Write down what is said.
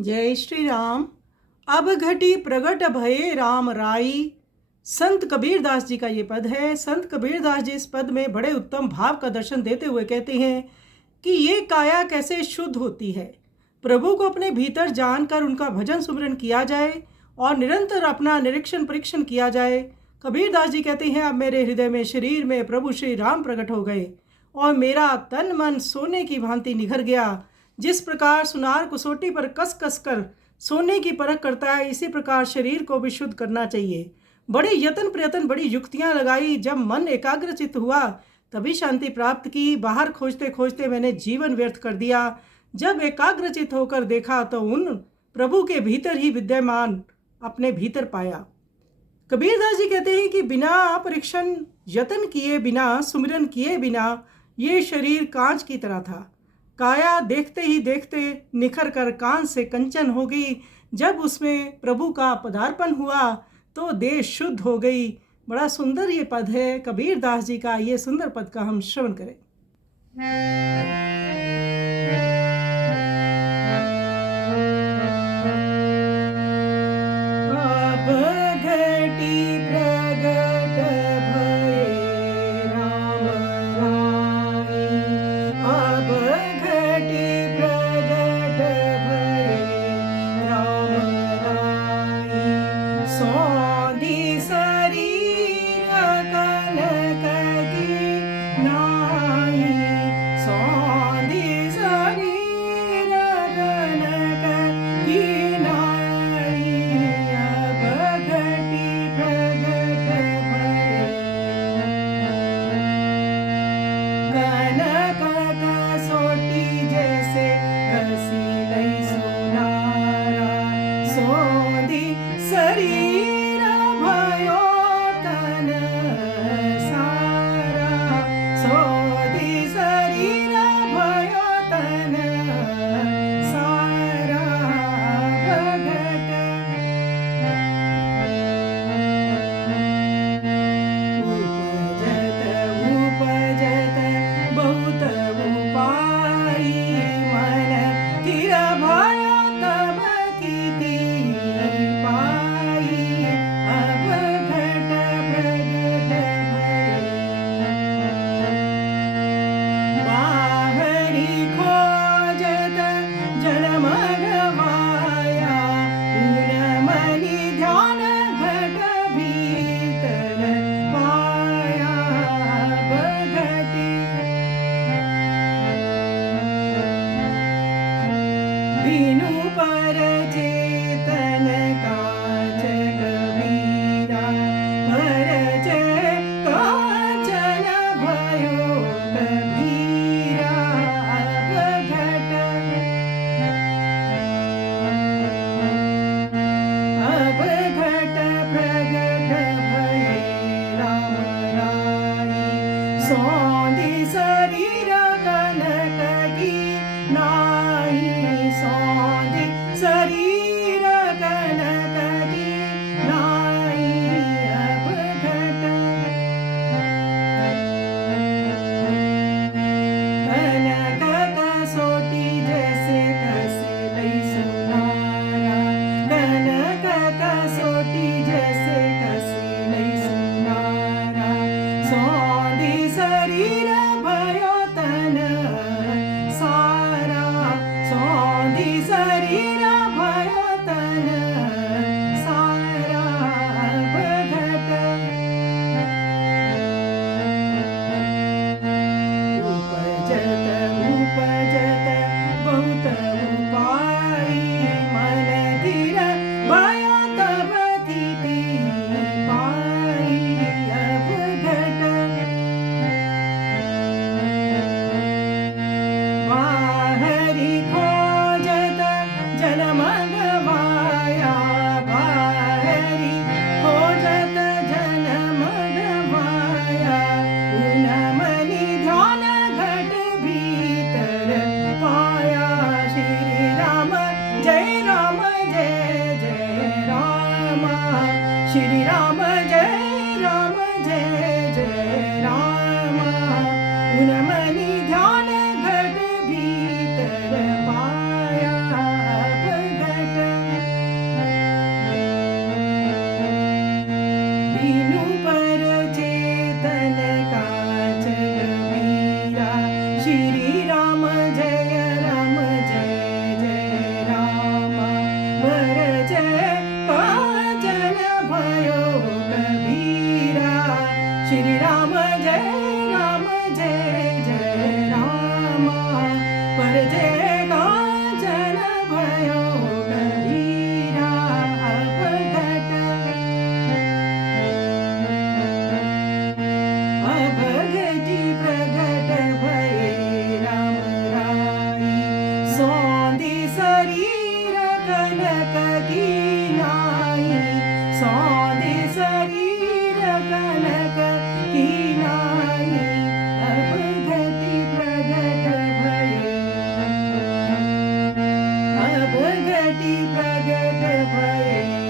जय श्री राम। अब घटी प्रगट भये राम राई। संत कबीरदास जी का ये पद है। संत कबीरदास जी इस पद में बड़े उत्तम भाव का दर्शन देते हुए कहते हैं कि ये काया कैसे शुद्ध होती है। प्रभु को अपने भीतर जानकर उनका भजन सुमिरन किया जाए और निरंतर अपना निरीक्षण परीक्षण किया जाए। कबीरदास जी कहते हैं, अब मेरे हृदय में शरीर में प्रभु श्री राम प्रकट हो गए और मेरा तन मन सोने की भांति निखर गया। जिस प्रकार सुनार कसौटी पर कस कस कर सोने की परख करता है, इसी प्रकार शरीर को भी शुद्ध करना चाहिए। बड़े यत्न प्रयत्न बड़ी युक्तियां लगाई, जब मन एकाग्रचित हुआ तभी शांति प्राप्त की। बाहर खोजते खोजते मैंने जीवन व्यर्थ कर दिया। जब एकाग्रचित होकर देखा तो उन प्रभु के भीतर ही विद्यमान अपने भीतर पाया। कबीरदास जी कहते हैं कि बिना परीक्षण यत्न किए, बिना सुमिरन किए बिना ये शरीर कांच की तरह था। काया देखते ही देखते निखर कर कांच से कंचन हो गई। जब उसमें प्रभु का पदार्पण हुआ तो देह शुद्ध हो गई। बड़ा सुंदर ये पद है कबीरदास जी का। ये सुंदर पद का हम श्रवण करें। श्री राम जय जय राम। उन मनि ध्यान घट भीतर पाया अब कनक कीनाई सौदे शरीर कनक कीनाई अब घटी प्रगट भये अब घटी प्रगट भये